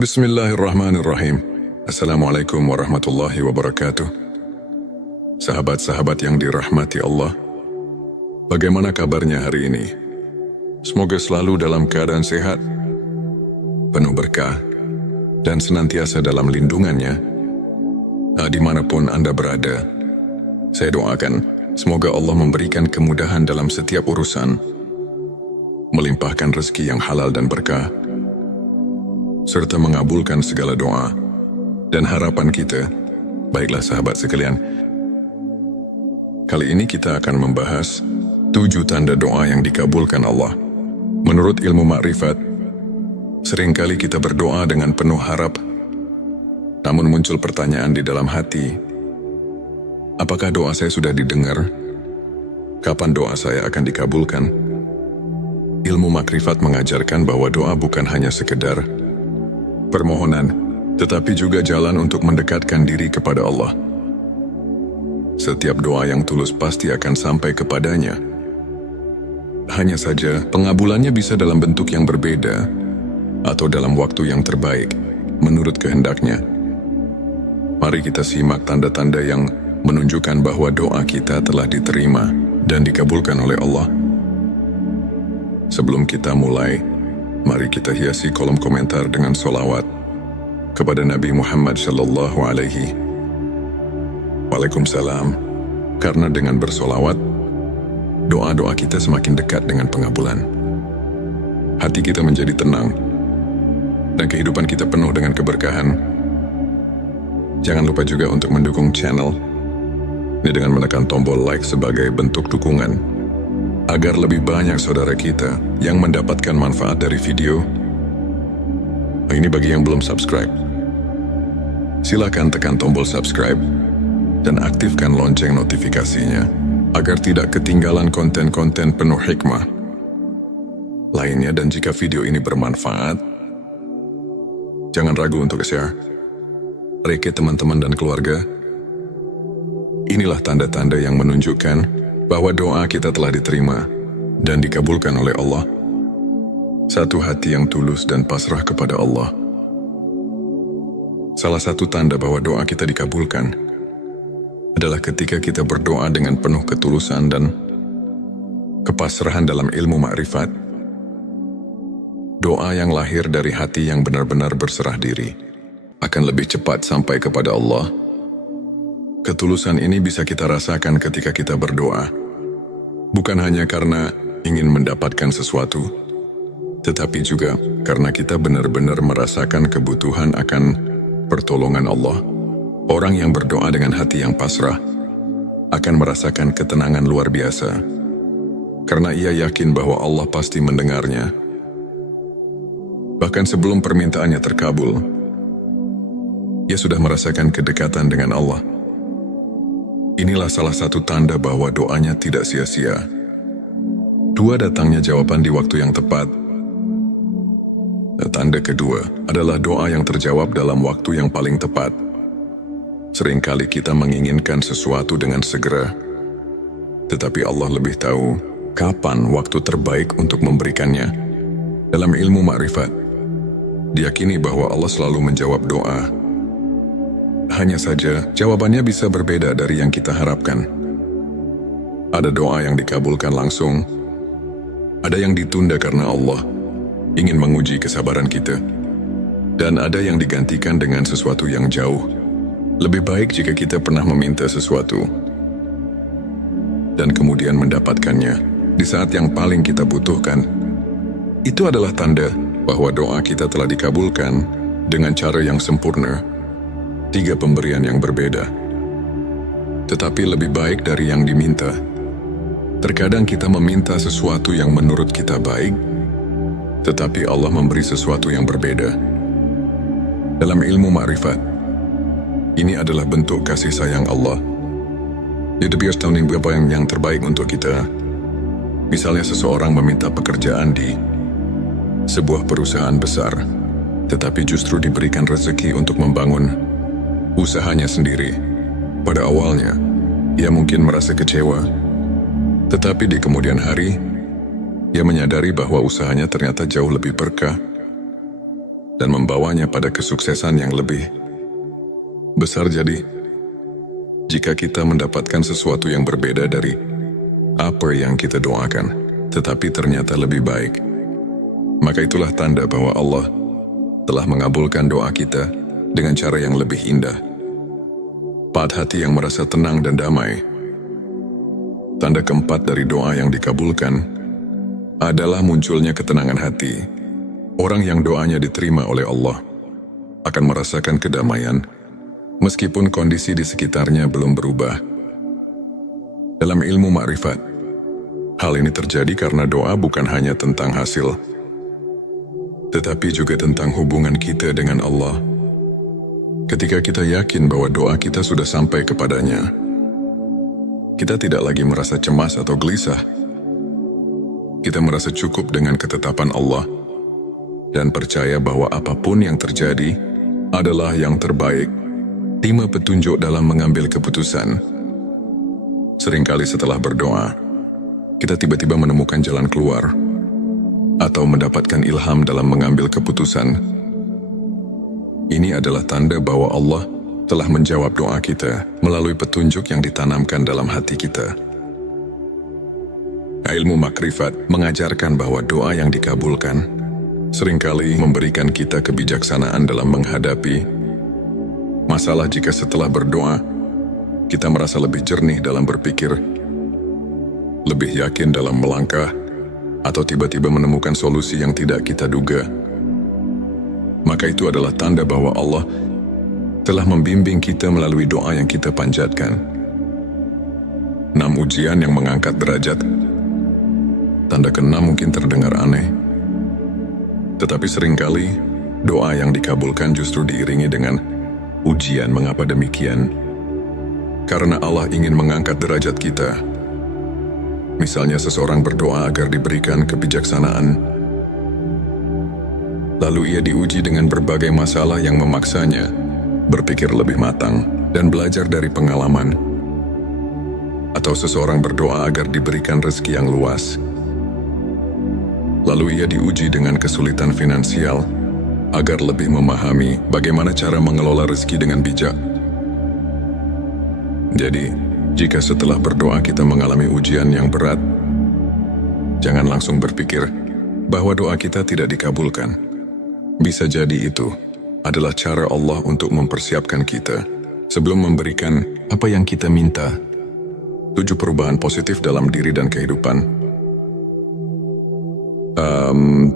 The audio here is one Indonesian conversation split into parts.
Bismillahirrahmanirrahim. Assalamualaikum warahmatullahi wabarakatuh. Sahabat-sahabat yang dirahmati Allah, bagaimana kabarnya hari ini? Semoga selalu dalam keadaan sehat, penuh berkah, dan senantiasa dalam lindungannya. Dimanapun Anda berada, saya doakan semoga Allah memberikan kemudahan dalam setiap urusan, melimpahkan rezeki yang halal dan berkah, serta mengabulkan segala doa dan harapan kita. Baiklah sahabat sekalian, kali ini kita akan membahas 7 tanda doa yang dikabulkan Allah. Menurut ilmu makrifat, seringkali kita berdoa dengan penuh harap, namun muncul pertanyaan di dalam hati, apakah doa saya sudah didengar? Kapan doa saya akan dikabulkan? Ilmu makrifat mengajarkan bahwa doa bukan hanya sekedar permohonan, tetapi juga jalan untuk mendekatkan diri kepada Allah. Setiap doa yang tulus pasti akan sampai kepadanya. Hanya saja, pengabulannya bisa dalam bentuk yang berbeda, atau dalam waktu yang terbaik, menurut kehendaknya. Mari kita simak tanda-tanda yang menunjukkan bahwa doa kita telah diterima dan dikabulkan oleh Allah. Sebelum kita mulai, mari kita hiasi kolom komentar dengan sholawat kepada Nabi Muhammad Sallallahu Alaihi Waalaikumsalam. Karena dengan bersolawat, doa-doa kita semakin dekat dengan pengabulan. Hati kita menjadi tenang, dan kehidupan kita penuh dengan keberkahan. Jangan lupa juga untuk mendukung channel ini dengan menekan tombol like sebagai bentuk dukungan, agar lebih banyak saudara kita yang mendapatkan manfaat dari video. Ini bagi yang belum subscribe. Silakan tekan tombol subscribe dan aktifkan lonceng notifikasinya agar tidak ketinggalan konten-konten penuh hikmah lainnya. Dan jika video ini bermanfaat, jangan ragu untuk share ke teman-teman dan keluarga. Inilah tanda-tanda yang menunjukkan bahwa doa kita telah diterima dan dikabulkan oleh Allah. Satu hati yang tulus dan pasrah kepada Allah. Salah satu tanda bahwa doa kita dikabulkan adalah ketika kita berdoa dengan penuh ketulusan dan kepasrahan dalam ilmu makrifat. Doa yang lahir dari hati yang benar-benar berserah diri akan lebih cepat sampai kepada Allah. Ketulusan ini bisa kita rasakan ketika kita berdoa, bukan hanya karena ingin mendapatkan sesuatu, tetapi juga karena kita benar-benar merasakan kebutuhan akan pertolongan Allah. Orang yang berdoa dengan hati yang pasrah akan merasakan ketenangan luar biasa, karena ia yakin bahwa Allah pasti mendengarnya. Bahkan sebelum permintaannya terkabul, ia sudah merasakan kedekatan dengan Allah. Inilah salah satu tanda bahwa doanya tidak sia-sia. 2, datangnya jawaban di waktu yang tepat. Tanda kedua adalah doa yang terjawab dalam waktu yang paling tepat. Seringkali kita menginginkan sesuatu dengan segera, tetapi Allah lebih tahu kapan waktu terbaik untuk memberikannya. Dalam ilmu makrifat, diyakini bahwa Allah selalu menjawab doa. Hanya saja, jawabannya bisa berbeda dari yang kita harapkan. Ada doa yang dikabulkan langsung, ada yang ditunda karena Allah ingin menguji kesabaran kita, dan ada yang digantikan dengan sesuatu yang jauh lebih baik jika kita pernah meminta sesuatu dan kemudian mendapatkannya di saat yang paling kita butuhkan. Itu adalah tanda bahwa doa kita telah dikabulkan dengan cara yang sempurna. 3 pemberian yang berbeda, tetapi lebih baik dari yang diminta. Terkadang kita meminta sesuatu yang menurut kita baik, tetapi Allah memberi sesuatu yang berbeda. Dalam ilmu makrifat, ini adalah bentuk kasih sayang Allah. Jadi biar tahu apa yang terbaik untuk kita. Misalnya seseorang meminta pekerjaan di sebuah perusahaan besar, tetapi justru diberikan rezeki untuk membangun usahanya sendiri. Pada awalnya, ia mungkin merasa kecewa, tetapi di kemudian hari, ia menyadari bahwa usahanya ternyata jauh lebih berkah. dan membawanya pada kesuksesan yang lebih besar. Jadi, jika kita mendapatkan sesuatu yang berbeda dari apa yang kita doakan, tetapi ternyata lebih baik, maka itulah tanda bahwa Allah telah mengabulkan doa kita dengan cara yang lebih indah. Pada hati yang merasa tenang dan damai. Tanda keempat dari doa yang dikabulkan adalah munculnya ketenangan hati. Orang yang doanya diterima oleh Allah akan merasakan kedamaian meskipun kondisi di sekitarnya belum berubah. Dalam ilmu makrifat, hal ini terjadi karena doa bukan hanya tentang hasil, tetapi juga tentang hubungan kita dengan Allah. Ketika kita yakin bahwa doa kita sudah sampai kepadanya, kita tidak lagi merasa cemas atau gelisah. Kita merasa cukup dengan ketetapan Allah dan percaya bahwa apapun yang terjadi adalah yang terbaik. Terima petunjuk dalam mengambil keputusan. Seringkali setelah berdoa, kita tiba-tiba menemukan jalan keluar atau mendapatkan ilham dalam mengambil keputusan. Ini adalah tanda bahwa Allah telah menjawab doa kita melalui petunjuk yang ditanamkan dalam hati kita. Ilmu makrifat mengajarkan bahwa doa yang dikabulkan seringkali memberikan kita kebijaksanaan dalam menghadapi masalah. Jika setelah berdoa, kita merasa lebih jernih dalam berpikir, lebih yakin dalam melangkah, atau tiba-tiba menemukan solusi yang tidak kita duga, maka itu adalah tanda bahwa Allah telah membimbing kita melalui doa yang kita panjatkan. 6 ujian yang mengangkat derajat. Tanda ke-6 mungkin terdengar aneh, tetapi seringkali doa yang dikabulkan justru diiringi dengan ujian. Mengapa demikian? Karena Allah ingin mengangkat derajat kita. Misalnya seseorang berdoa agar diberikan kebijaksanaan, lalu ia diuji dengan berbagai masalah yang memaksanya berpikir lebih matang dan belajar dari pengalaman. Atau seseorang berdoa agar diberikan rezeki yang luas, lalu ia diuji dengan kesulitan finansial agar lebih memahami bagaimana cara mengelola rezeki dengan bijak. Jadi, jika setelah berdoa kita mengalami ujian yang berat, jangan langsung berpikir bahwa doa kita tidak dikabulkan. Bisa jadi itu adalah cara Allah untuk mempersiapkan kita sebelum memberikan apa yang kita minta. 7 perubahan positif dalam diri dan kehidupan.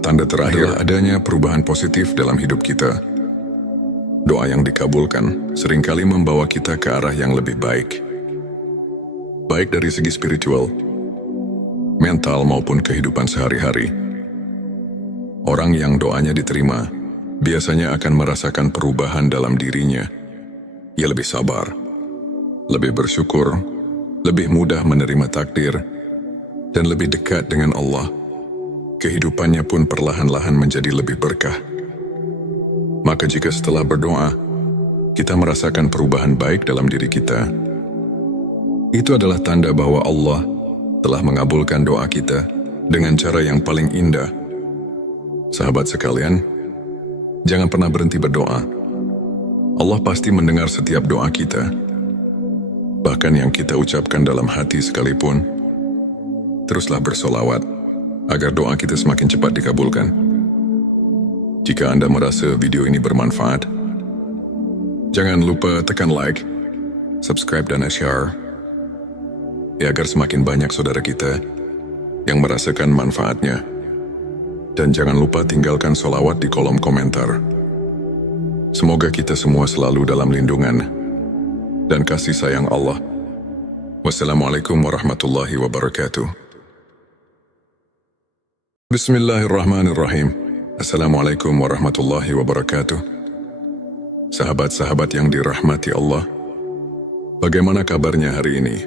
Tanda terakhir adanya perubahan positif dalam hidup kita. Doa yang dikabulkan seringkali membawa kita ke arah yang lebih baik. Baik dari segi spiritual, mental maupun kehidupan sehari-hari. Orang yang doanya diterima biasanya akan merasakan perubahan dalam dirinya. Ia lebih sabar, lebih bersyukur, lebih mudah menerima takdir, dan lebih dekat dengan Allah. Kehidupannya pun perlahan-lahan menjadi lebih berkah. Maka jika setelah berdoa, kita merasakan perubahan baik dalam diri kita, itu adalah tanda bahwa Allah telah mengabulkan doa kita dengan cara yang paling indah. Sahabat sekalian, jangan pernah berhenti berdoa. Allah pasti mendengar setiap doa kita. Bahkan yang kita ucapkan dalam hati sekalipun. Teruslah bersolawat agar doa kita semakin cepat dikabulkan. Jika Anda merasa video ini bermanfaat, jangan lupa tekan like, subscribe dan share, ya agar semakin banyak saudara kita yang merasakan manfaatnya. Dan jangan lupa tinggalkan solawat di kolom komentar. Semoga kita semua selalu dalam lindungan dan kasih sayang Allah. Wassalamualaikum warahmatullahi wabarakatuh. Bismillahirrahmanirrahim. Assalamualaikum warahmatullahi wabarakatuh. Sahabat-sahabat yang dirahmati Allah, bagaimana kabarnya hari ini?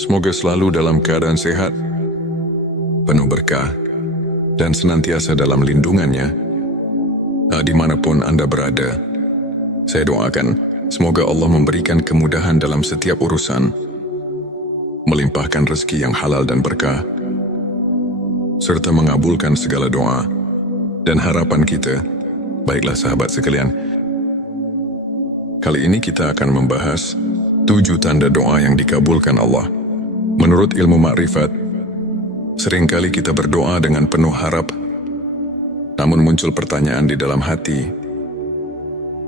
Semoga selalu dalam keadaan sehat, penuh berkah, dan senantiasa dalam lindungannya. Dimanapun Anda berada, saya doakan semoga Allah memberikan kemudahan dalam setiap urusan, melimpahkan rezeki yang halal dan berkah, serta mengabulkan segala doa dan harapan kita Baiklah sahabat sekalian, kali ini kita akan membahas 7 tanda doa yang dikabulkan Allah. Menurut ilmu makrifat, seringkali kita berdoa dengan penuh harap, namun muncul pertanyaan di dalam hati,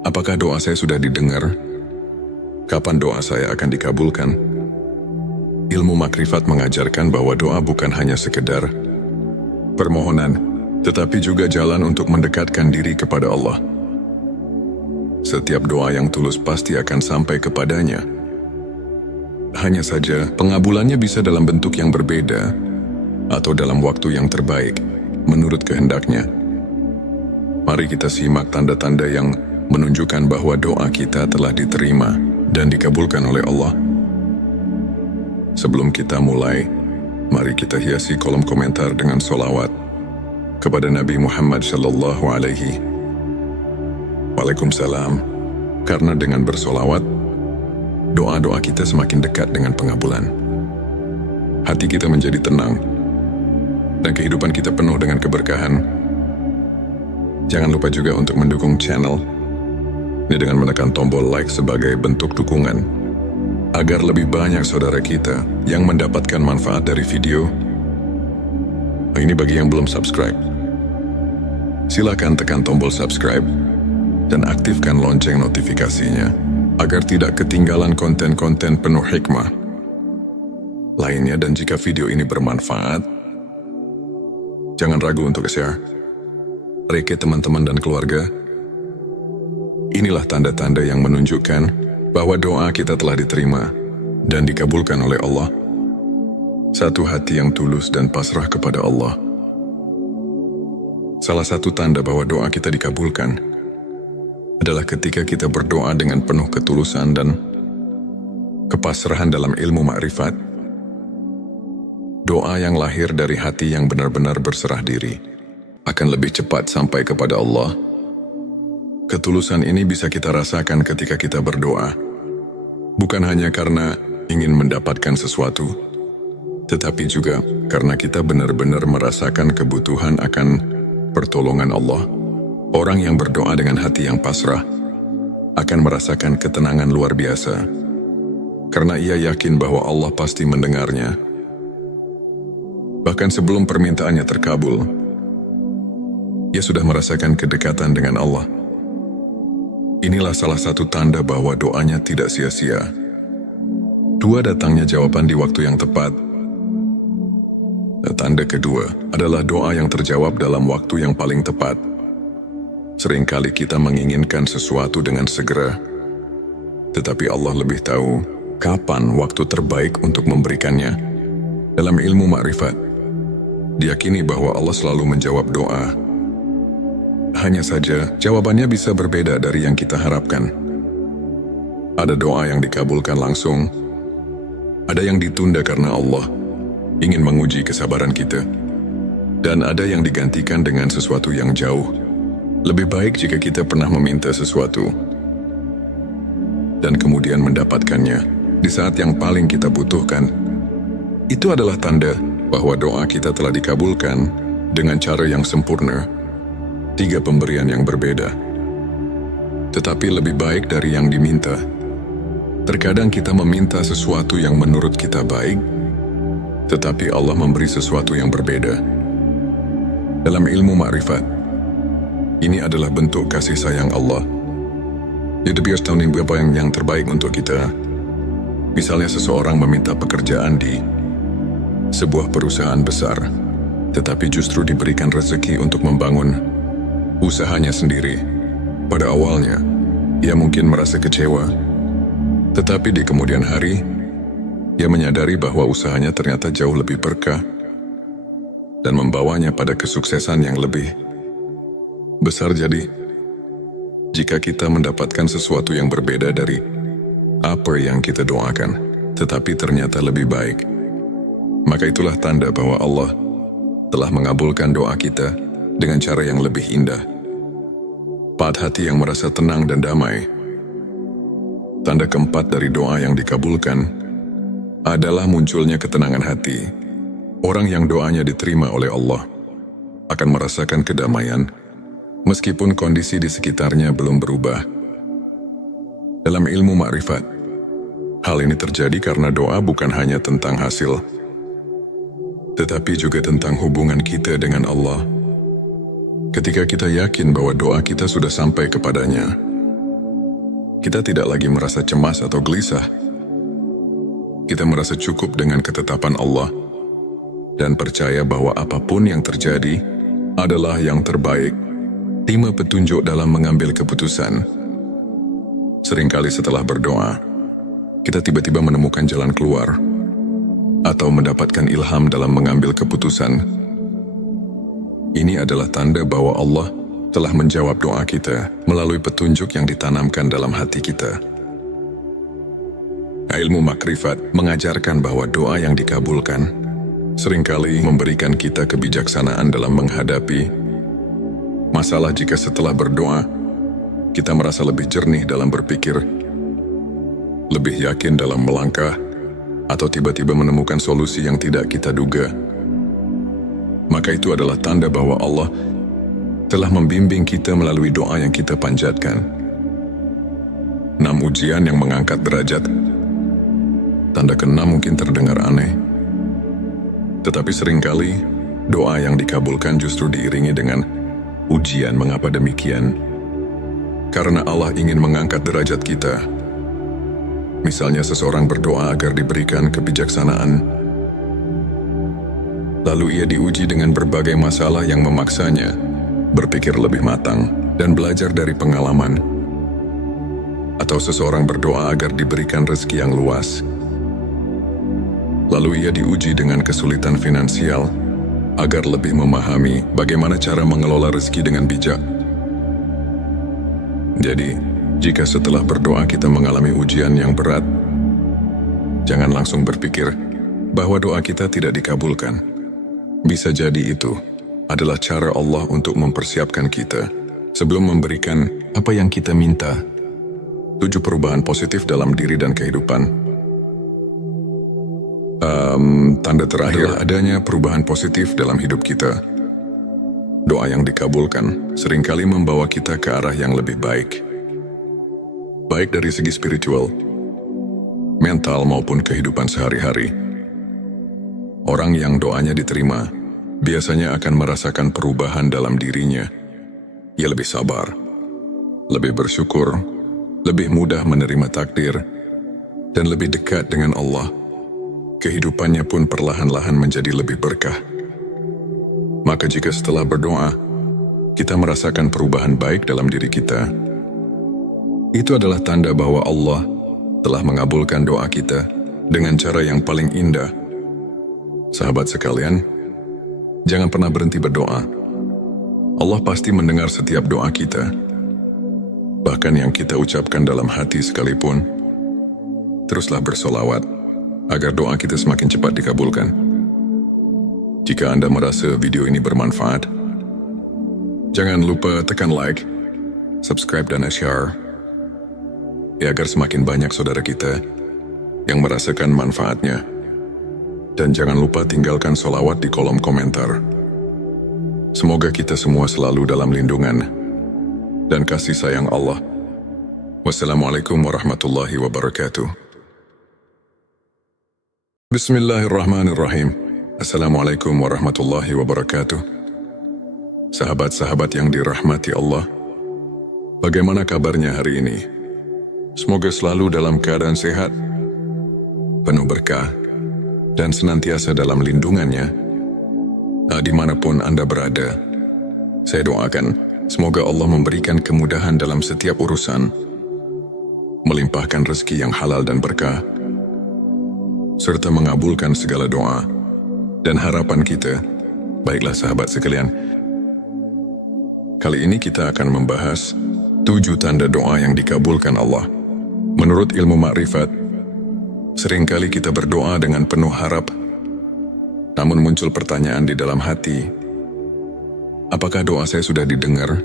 apakah doa saya sudah didengar? Kapan doa saya akan dikabulkan? Ilmu makrifat mengajarkan bahwa doa bukan hanya sekedar permohonan, tetapi juga jalan untuk mendekatkan diri kepada Allah. Setiap doa yang tulus pasti akan sampai kepadanya. Hanya saja, pengabulannya bisa dalam bentuk yang berbeda atau dalam waktu yang terbaik, menurut kehendaknya. Mari kita simak tanda-tanda yang menunjukkan bahwa doa kita telah diterima dan dikabulkan oleh Allah. Sebelum kita mulai, mari kita hiasi kolom komentar dengan sholawat kepada Nabi Muhammad Sallallahu Alaihi Waalaikumsalam. Karena dengan bersolawat, doa-doa kita semakin dekat dengan pengabulan. Hati kita menjadi tenang, dan kehidupan kita penuh dengan keberkahan. Jangan lupa juga untuk mendukung channel ini dengan menekan tombol like sebagai bentuk dukungan, agar lebih banyak saudara kita yang mendapatkan manfaat dari video. Ini bagi yang belum subscribe. Silakan tekan tombol subscribe dan aktifkan lonceng notifikasinya, agar tidak ketinggalan konten-konten penuh hikmah lainnya. Dan jika video ini bermanfaat, jangan ragu untuk share ke teman-teman dan keluarga. Inilah tanda-tanda yang menunjukkan bahwa doa kita telah diterima dan dikabulkan oleh Allah. Satu hati yang tulus dan pasrah kepada Allah. Salah satu tanda bahwa doa kita dikabulkan adalah ketika kita berdoa dengan penuh ketulusan dan kepasrahan dalam ilmu makrifat. Doa yang lahir dari hati yang benar-benar berserah diri akan lebih cepat sampai kepada Allah. Ketulusan ini bisa kita rasakan ketika kita berdoa, bukan hanya karena ingin mendapatkan sesuatu, tetapi juga karena kita benar-benar merasakan kebutuhan akan pertolongan Allah. Orang yang berdoa dengan hati yang pasrah akan merasakan ketenangan luar biasa, karena ia yakin bahwa Allah pasti mendengarnya. Bahkan sebelum permintaannya terkabul, ia sudah merasakan kedekatan dengan Allah. Inilah salah satu tanda bahwa doanya tidak sia-sia. 2, datangnya jawaban di waktu yang tepat. Tanda kedua adalah doa yang terjawab dalam waktu yang paling tepat. Seringkali kita menginginkan sesuatu dengan segera, tetapi Allah lebih tahu kapan waktu terbaik untuk memberikannya. Dalam ilmu makrifat, diyakini bahwa Allah selalu menjawab doa. Hanya saja, jawabannya bisa berbeda dari yang kita harapkan. Ada doa yang dikabulkan langsung, ada yang ditunda karena Allah ingin menguji kesabaran kita, dan ada yang digantikan dengan sesuatu yang jauh lebih baik jika kita pernah meminta sesuatu dan kemudian mendapatkannya di saat yang paling kita butuhkan. Itu adalah tanda bahwa doa kita telah dikabulkan dengan cara yang sempurna. 3 pemberian yang berbeda, tetapi lebih baik dari yang diminta. Terkadang kita meminta sesuatu yang menurut kita baik, tetapi Allah memberi sesuatu yang berbeda. Dalam ilmu makrifat, ini adalah bentuk kasih sayang Allah. Dia biasa tahu apa yang terbaik untuk kita. Misalnya seseorang meminta pekerjaan di sebuah perusahaan besar, tetapi justru diberikan rezeki untuk membangun usahanya sendiri. Pada awalnya, ia mungkin merasa kecewa, tetapi di kemudian hari, ia menyadari bahwa usahanya ternyata jauh lebih berkah dan membawanya pada kesuksesan yang lebih besar. Jadi, jika kita mendapatkan sesuatu yang berbeda dari apa yang kita doakan, tetapi ternyata lebih baik, maka itulah tanda bahwa Allah telah mengabulkan doa kita dengan cara yang lebih indah. 4, hati yang merasa tenang dan damai. Tanda keempat dari doa yang dikabulkan adalah munculnya ketenangan hati. Orang yang doanya diterima oleh Allah akan merasakan kedamaian meskipun kondisi di sekitarnya belum berubah. Dalam ilmu makrifat, hal ini terjadi karena doa bukan hanya tentang hasil, tetapi juga tentang hubungan kita dengan Allah. Ketika kita yakin bahwa doa kita sudah sampai kepadanya, kita tidak lagi merasa cemas atau gelisah. Kita merasa cukup dengan ketetapan Allah dan percaya bahwa apapun yang terjadi adalah yang terbaik. Terima petunjuk dalam mengambil keputusan. Seringkali setelah berdoa, kita tiba-tiba menemukan jalan keluar atau mendapatkan ilham dalam mengambil keputusan. Ini adalah tanda bahwa Allah telah menjawab doa kita melalui petunjuk yang ditanamkan dalam hati kita. Ilmu makrifat mengajarkan bahwa doa yang dikabulkan seringkali memberikan kita kebijaksanaan dalam menghadapi masalah. Jika setelah berdoa, kita merasa lebih jernih dalam berpikir, lebih yakin dalam melangkah, atau tiba-tiba menemukan solusi yang tidak kita duga, maka itu adalah tanda bahwa Allah telah membimbing kita melalui doa yang kita panjatkan. 6 ujian yang mengangkat derajat. Tanda ke-6 mungkin terdengar aneh, tetapi seringkali doa yang dikabulkan justru diiringi dengan ujian. Mengapa demikian? Karena Allah ingin mengangkat derajat kita. Misalnya seseorang berdoa agar diberikan kebijaksanaan, lalu ia diuji dengan berbagai masalah yang memaksanya berpikir lebih matang dan belajar dari pengalaman. Atau seseorang berdoa agar diberikan rezeki yang luas, lalu ia diuji dengan kesulitan finansial agar lebih memahami bagaimana cara mengelola rezeki dengan bijak. Jadi, jika setelah berdoa kita mengalami ujian yang berat, jangan langsung berpikir bahwa doa kita tidak dikabulkan. Bisa jadi itu adalah cara Allah untuk mempersiapkan kita sebelum memberikan apa yang kita minta. 7 perubahan positif dalam diri dan kehidupan. Tanda terakhir adanya perubahan positif dalam hidup kita. Doa yang dikabulkan seringkali membawa kita ke arah yang lebih baik. Baik dari segi spiritual, mental maupun kehidupan sehari-hari. Orang yang doanya diterima biasanya akan merasakan perubahan dalam dirinya. Ia lebih sabar, lebih bersyukur, lebih mudah menerima takdir, dan lebih dekat dengan Allah. Kehidupannya pun perlahan-lahan menjadi lebih berkah. Maka jika setelah berdoa, kita merasakan perubahan baik dalam diri kita, itu adalah tanda bahwa Allah telah mengabulkan doa kita dengan cara yang paling indah. Sahabat sekalian, jangan pernah berhenti berdoa. Allah pasti mendengar setiap doa kita. Bahkan yang kita ucapkan dalam hati sekalipun. Teruslah bersolawat agar doa kita semakin cepat dikabulkan. Jika Anda merasa video ini bermanfaat, jangan lupa tekan like, subscribe dan share, ya agar semakin banyak saudara kita yang merasakan manfaatnya. Dan jangan lupa tinggalkan solawat di kolom komentar. Semoga kita semua selalu dalam lindungan dan kasih sayang Allah. Wassalamualaikum warahmatullahi wabarakatuh. Bismillahirrahmanirrahim. Assalamualaikum warahmatullahi wabarakatuh. Sahabat-sahabat yang dirahmati Allah, bagaimana kabarnya hari ini? Semoga selalu dalam keadaan sehat, penuh berkah, dan senantiasa dalam lindungannya. Dimanapun Anda berada, saya doakan semoga Allah memberikan kemudahan dalam setiap urusan, melimpahkan rezeki yang halal dan berkah, serta mengabulkan segala doa dan harapan kita. Baiklah sahabat sekalian, kali ini kita akan membahas 7 tanda doa yang dikabulkan Allah. Menurut ilmu makrifat, seringkali kita berdoa dengan penuh harap, namun muncul pertanyaan di dalam hati, apakah doa saya sudah didengar?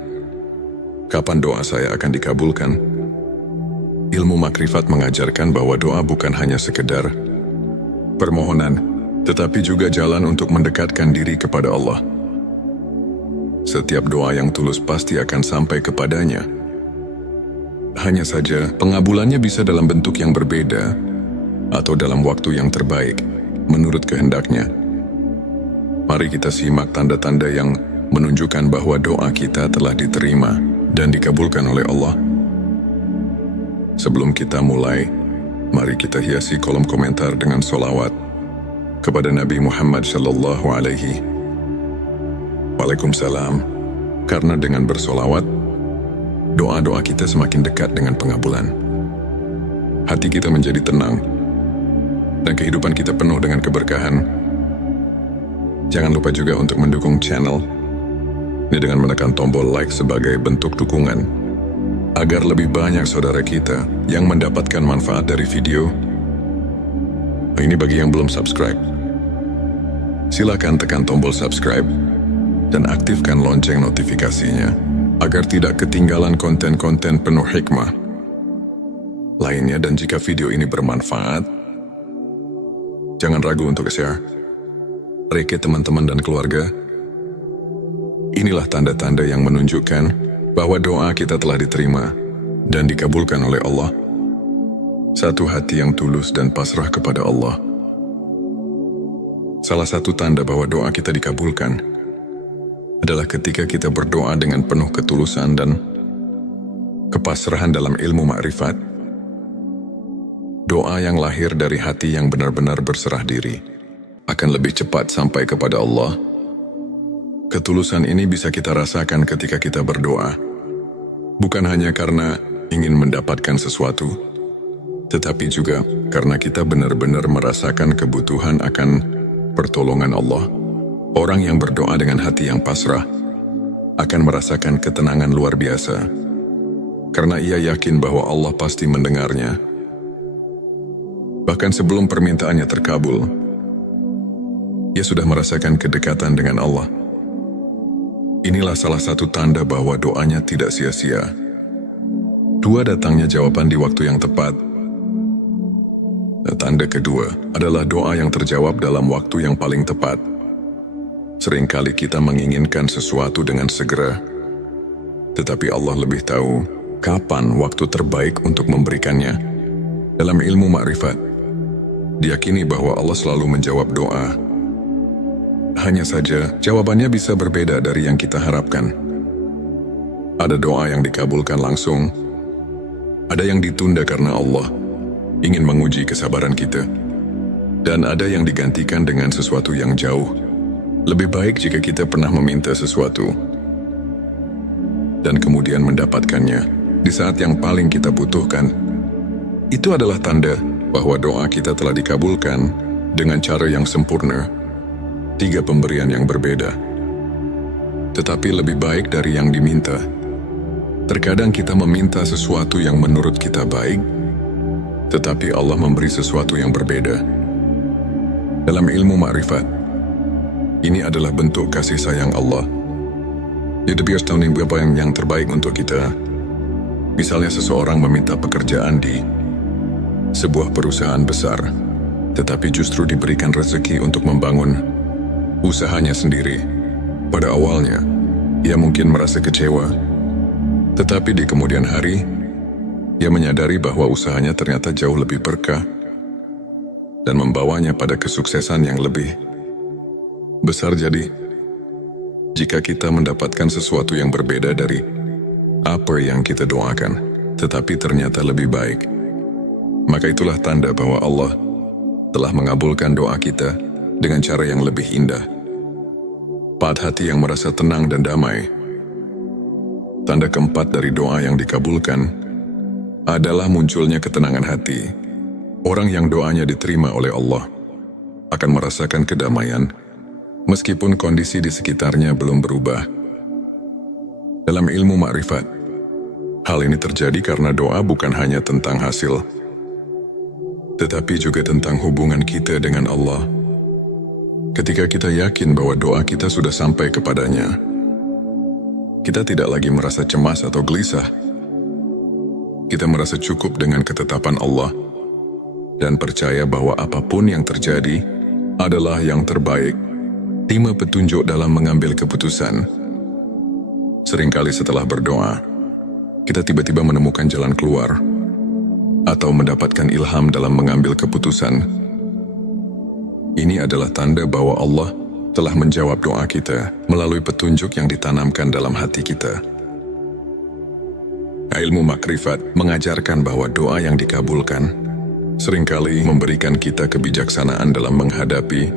Kapan doa saya akan dikabulkan? Ilmu makrifat mengajarkan bahwa doa bukan hanya sekedar permohonan, tetapi juga jalan untuk mendekatkan diri kepada Allah. setiap doa yang tulus pasti akan sampai kepadanya. Hanya saja, pengabulannya bisa dalam bentuk yang berbeda atau dalam waktu yang terbaik, menurut kehendaknya. Mari kita simak tanda-tanda yang menunjukkan bahwa doa kita telah diterima dan dikabulkan oleh Allah. Sebelum kita mulai, mari kita hiasi kolom komentar dengan sholawat kepada Nabi Muhammad Sallallahu Alaihi Waalaikumsalam. Karena dengan bersolawat, doa-doa kita semakin dekat dengan pengabulan. Hati kita menjadi tenang, dan kehidupan kita penuh dengan keberkahan. Jangan lupa juga untuk mendukung channel ini dengan menekan tombol like sebagai bentuk dukungan, agar lebih banyak saudara kita yang mendapatkan manfaat dari video. Ini bagi yang belum subscribe. Silakan tekan tombol subscribe dan aktifkan lonceng notifikasinya agar tidak ketinggalan konten-konten penuh hikmah lainnya. Dan jika video ini bermanfaat, jangan ragu untuk share ke teman-teman dan keluarga. Inilah tanda-tanda yang menunjukkan bahwa doa kita telah diterima dan dikabulkan oleh Allah. Satu hati yang tulus dan pasrah kepada Allah. Salah satu tanda bahwa doa kita dikabulkan adalah ketika kita berdoa dengan penuh ketulusan dan kepasrahan dalam ilmu makrifat. Doa yang lahir dari hati yang benar-benar berserah diri akan lebih cepat sampai kepada Allah. Ketulusan ini bisa kita rasakan ketika kita berdoa, bukan hanya karena ingin mendapatkan sesuatu, tetapi juga karena kita benar-benar merasakan kebutuhan akan pertolongan Allah. Orang yang berdoa dengan hati yang pasrah akan merasakan ketenangan luar biasa, karena ia yakin bahwa Allah pasti mendengarnya. Bahkan sebelum permintaannya terkabul, ia sudah merasakan kedekatan dengan Allah. Inilah salah satu tanda bahwa doanya tidak sia-sia. Dua, datangnya jawaban di waktu yang tepat. Tanda kedua adalah doa yang terjawab dalam waktu yang paling tepat. Seringkali kita menginginkan sesuatu dengan segera, tetapi Allah lebih tahu kapan waktu terbaik untuk memberikannya. Dalam ilmu makrifat, diyakini bahwa Allah selalu menjawab doa. Hanya saja, jawabannya bisa berbeda dari yang kita harapkan. Ada doa yang dikabulkan langsung, ada yang ditunda karena Allah ingin menguji kesabaran kita, dan ada yang digantikan dengan sesuatu yang jauh lebih baik jika kita pernah meminta sesuatu dan kemudian mendapatkannya di saat yang paling kita butuhkan. Itu adalah tanda bahwa doa kita telah dikabulkan dengan cara yang sempurna. 3 pemberian yang berbeda, tetapi lebih baik dari yang diminta. Terkadang kita meminta sesuatu yang menurut kita baik, tetapi Allah memberi sesuatu yang berbeda. Dalam ilmu makrifat, ini adalah bentuk kasih sayang Allah. Dia biasa tahu apa yang terbaik untuk kita. Misalnya seseorang meminta pekerjaan di sebuah perusahaan besar, tetapi justru diberikan rezeki untuk membangun usahanya sendiri. Pada awalnya, ia mungkin merasa kecewa, tetapi di kemudian hari, ia menyadari bahwa usahanya ternyata jauh lebih berkah dan membawanya pada kesuksesan yang lebih besar. Jadi, jika kita mendapatkan sesuatu yang berbeda dari apa yang kita doakan, tetapi ternyata lebih baik, maka itulah tanda bahwa Allah telah mengabulkan doa kita dengan cara yang lebih indah. 4, hati yang merasa tenang dan damai. Tanda keempat dari doa yang dikabulkan adalah munculnya ketenangan hati. Orang yang doanya diterima oleh Allah akan merasakan kedamaian meskipun kondisi di sekitarnya belum berubah. Dalam ilmu makrifat, hal ini terjadi karena doa bukan hanya tentang hasil, tetapi juga tentang hubungan kita dengan Allah. Ketika kita yakin bahwa doa kita sudah sampai kepadanya, kita tidak lagi merasa cemas atau gelisah. Kita merasa cukup dengan ketetapan Allah dan percaya bahwa apapun yang terjadi adalah yang terbaik. 5, petunjuk dalam mengambil keputusan. Seringkali setelah berdoa, kita tiba-tiba menemukan jalan keluar atau mendapatkan ilham dalam mengambil keputusan. Ini adalah tanda bahwa Allah telah menjawab doa kita melalui petunjuk yang ditanamkan dalam hati kita. Ilmu makrifat mengajarkan bahwa doa yang dikabulkan seringkali memberikan kita kebijaksanaan dalam menghadapi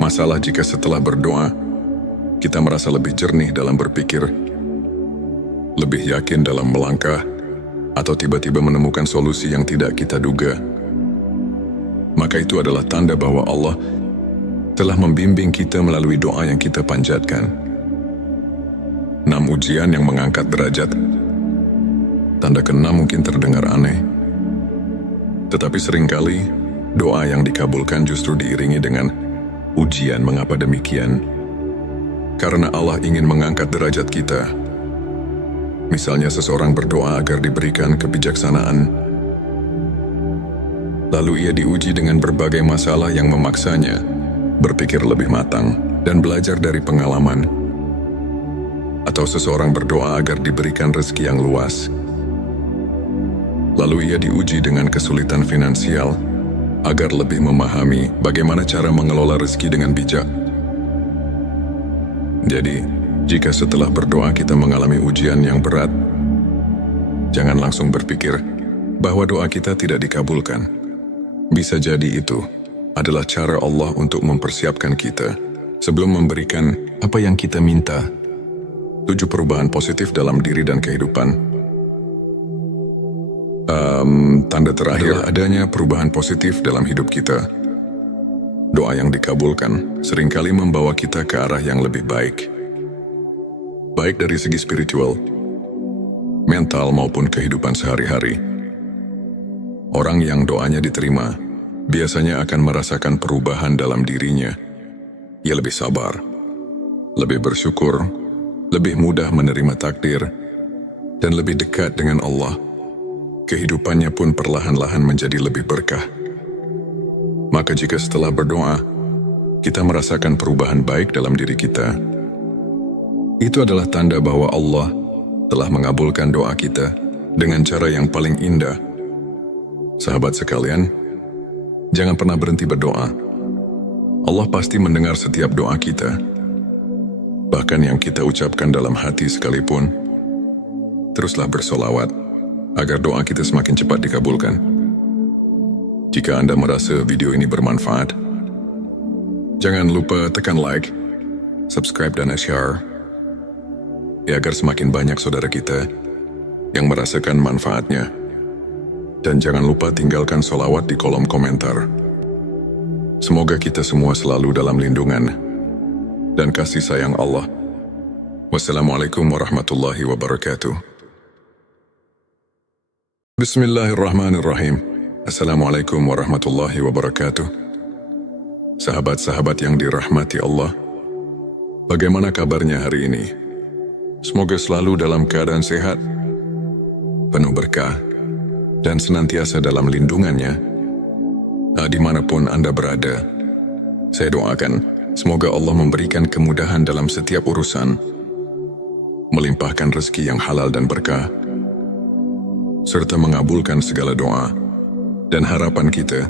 masalah. Jika setelah berdoa, kita merasa lebih jernih dalam berpikir, lebih yakin dalam melangkah, atau tiba-tiba menemukan solusi yang tidak kita duga, maka itu adalah tanda bahwa Allah telah membimbing kita melalui doa yang kita panjatkan. 6 ujian yang mengangkat derajat. Tanda ke-6 mungkin terdengar aneh, tetapi seringkali doa yang dikabulkan justru diiringi dengan ujian. Mengapa demikian? Karena Allah ingin mengangkat derajat kita. Misalnya seseorang berdoa agar diberikan kebijaksanaan, lalu ia diuji dengan berbagai masalah yang memaksanya berpikir lebih matang dan belajar dari pengalaman. Atau seseorang berdoa agar diberikan rezeki yang luas, lalu ia diuji dengan kesulitan finansial agar lebih memahami bagaimana cara mengelola rezeki dengan bijak. Jadi, jika setelah berdoa kita mengalami ujian yang berat, jangan langsung berpikir bahwa doa kita tidak dikabulkan. Bisa jadi itu adalah cara Allah untuk mempersiapkan kita sebelum memberikan apa yang kita minta. 7 perubahan positif dalam diri dan kehidupan. Tanda terakhir adanya perubahan positif dalam hidup kita. Doa yang dikabulkan seringkali membawa kita ke arah yang lebih baik. Baik dari segi spiritual, mental maupun kehidupan sehari-hari. Orang yang doanya diterima biasanya akan merasakan perubahan dalam dirinya. Ia lebih sabar, lebih bersyukur, lebih mudah menerima takdir, dan lebih dekat dengan Allah. Kehidupannya pun perlahan-lahan menjadi lebih berkah. Maka jika setelah berdoa, kita merasakan perubahan baik dalam diri kita, itu adalah tanda bahwa Allah telah mengabulkan doa kita dengan cara yang paling indah. Sahabat sekalian, jangan pernah berhenti berdoa. Allah pasti mendengar setiap doa kita, bahkan yang kita ucapkan dalam hati sekalipun. Teruslah bersolawat agar doa kita semakin cepat dikabulkan. Jika Anda merasa video ini bermanfaat, jangan lupa tekan like, subscribe dan share, ya agar semakin banyak saudara kita yang merasakan manfaatnya. Dan jangan lupa tinggalkan solawat di kolom komentar. Semoga kita semua selalu dalam lindungan dan kasih sayang Allah. Wassalamualaikum warahmatullahi wabarakatuh. Bismillahirrahmanirrahim. Assalamualaikum warahmatullahi wabarakatuh. Sahabat-sahabat yang dirahmati Allah, bagaimana kabarnya hari ini? Semoga selalu dalam keadaan sehat, penuh berkah, dan senantiasa dalam lindungannya. Dimanapun Anda berada, saya doakan semoga Allah memberikan kemudahan dalam setiap urusan, melimpahkan rezeki yang halal dan berkah, serta mengabulkan segala doa dan harapan kita.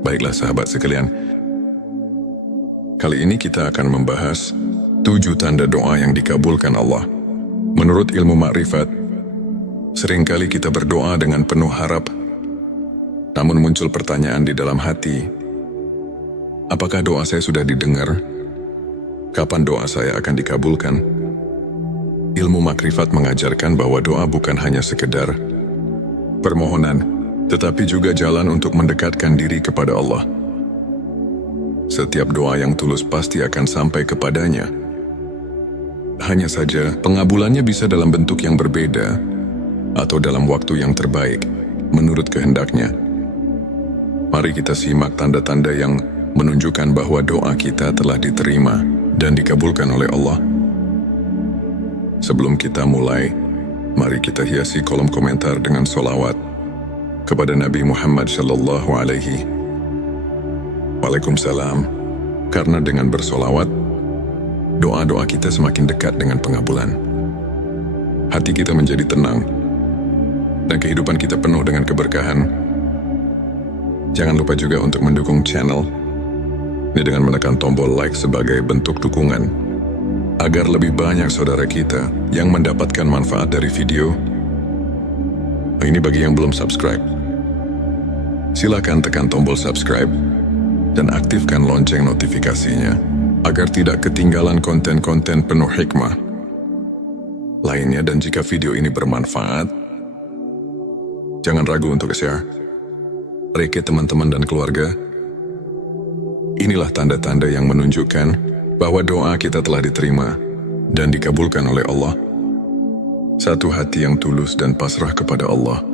Baiklah sahabat sekalian, kali ini kita akan membahas 7 tanda doa yang dikabulkan Allah. Menurut ilmu makrifat, seringkali kita berdoa dengan penuh harap, namun muncul pertanyaan di dalam hati, apakah doa saya sudah didengar? Kapan doa saya akan dikabulkan? Ilmu makrifat mengajarkan bahwa doa bukan hanya sekedar permohonan, tetapi juga jalan untuk mendekatkan diri kepada Allah. Setiap doa yang tulus pasti akan sampai kepadanya. Hanya saja, pengabulannya bisa dalam bentuk yang berbeda atau dalam waktu yang terbaik, menurut kehendaknya. Mari kita simak tanda-tanda yang menunjukkan bahwa doa kita telah diterima dan dikabulkan oleh Allah. Sebelum kita mulai, mari kita hiasi kolom komentar dengan solawat kepada Nabi Muhammad Sallallahu Alaihi Waalaikumsalam. Karena dengan bersolawat, doa-doa kita semakin dekat dengan pengabulan. hati kita menjadi tenang, dan kehidupan kita penuh dengan keberkahan. Jangan lupa juga untuk mendukung channel ini dengan menekan tombol like sebagai bentuk dukungan, agar lebih banyak saudara kita yang mendapatkan manfaat dari video. Ini bagi yang belum subscribe. Silakan tekan tombol subscribe dan aktifkan lonceng notifikasinya, agar tidak ketinggalan konten-konten penuh hikmah lainnya. Dan jika video ini bermanfaat, jangan ragu untuk share ke teman-teman dan keluarga. Inilah tanda-tanda yang menunjukkan bahwa doa kita telah diterima dan dikabulkan oleh Allah. Satu hati yang tulus dan pasrah kepada Allah